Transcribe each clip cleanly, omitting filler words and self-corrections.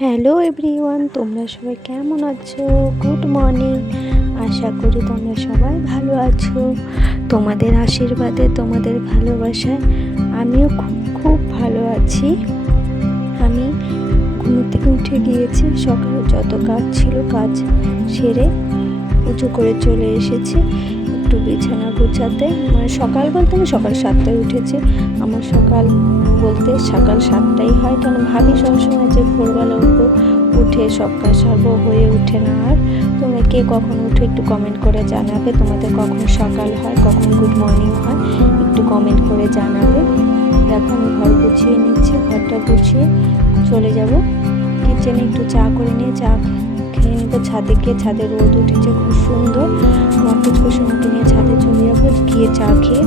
Hello everyone, তোমরা সবাই কেমন আছো? Good morning. আশা করি তোমরা সবাই ভালো আছো। তোমাদের আশীর্বাদে, তোমাদের ভালোবাসায় আমিও খুব খুব ভালো আছি। আমি ঘুম থেকে উঠে গিয়েছি, সকালে যত কাজ ছিল কাজ সেরে উঁচু করে চলে এসেছি একটু বিছানা গুছাতে। মানে সকাল বলতে আমি সকাল 7টায় উঠেছি। আমার সকাল বলতে সকাল 7টাই হয়, কারণ ভাবি সবসময় যে ভোরবেলা উঠবো, উঠে সব কাজ সারবো, হয়ে উঠে না। আর তোমরা কে কখন উঠে একটু কমেন্ট করে জানাবে, তোমাদের কখন সকাল হয়, কখন গুড মর্নিং হয়, একটু কমেন্ট করে জানাবে। দেখো আমি ঘর গুছিয়ে নিচ্ছি, ঘরটা গুছিয়ে চলে যাব কিচেনে, একটু চা করে নিয়ে চা খেয়ে নেবো। ছাদে গিয়ে, ছাদে রোদ উঠেছে খুব সুন্দর, মটকুসুমকে নিয়ে ছাদে চলে যাবো, গিয়ে চা খেয়ে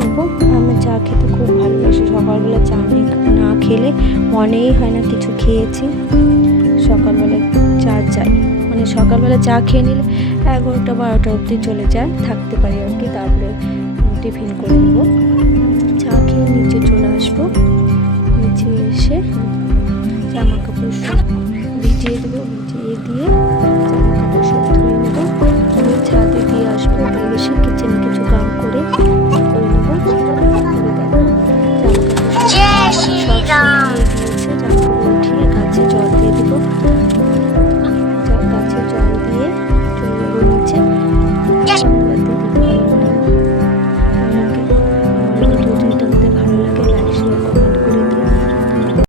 নেবো। আমার চা খেতে খুব ভালোবাসি, সকালবেলা চা না খেলে মনেই হয় না কিছু খেয়েছি। সকালবেলা চা চাই, মানে সকালবেলা চা খেয়ে নিলে 11টা 12টা অবধি চলে যায়, থাকতে পারি আর কি। তারপরে টিফিন করে নেবো, চা খেয়ে নিচে চলে আসবো। নিচে এসে জামা কাপড় ভিজিয়ে দেবো, ভিজিয়ে দিয়ে জামা কাপড় সব ধুয়ে নেবো, ছাদে দিয়ে আসবো। দিয়ে এসে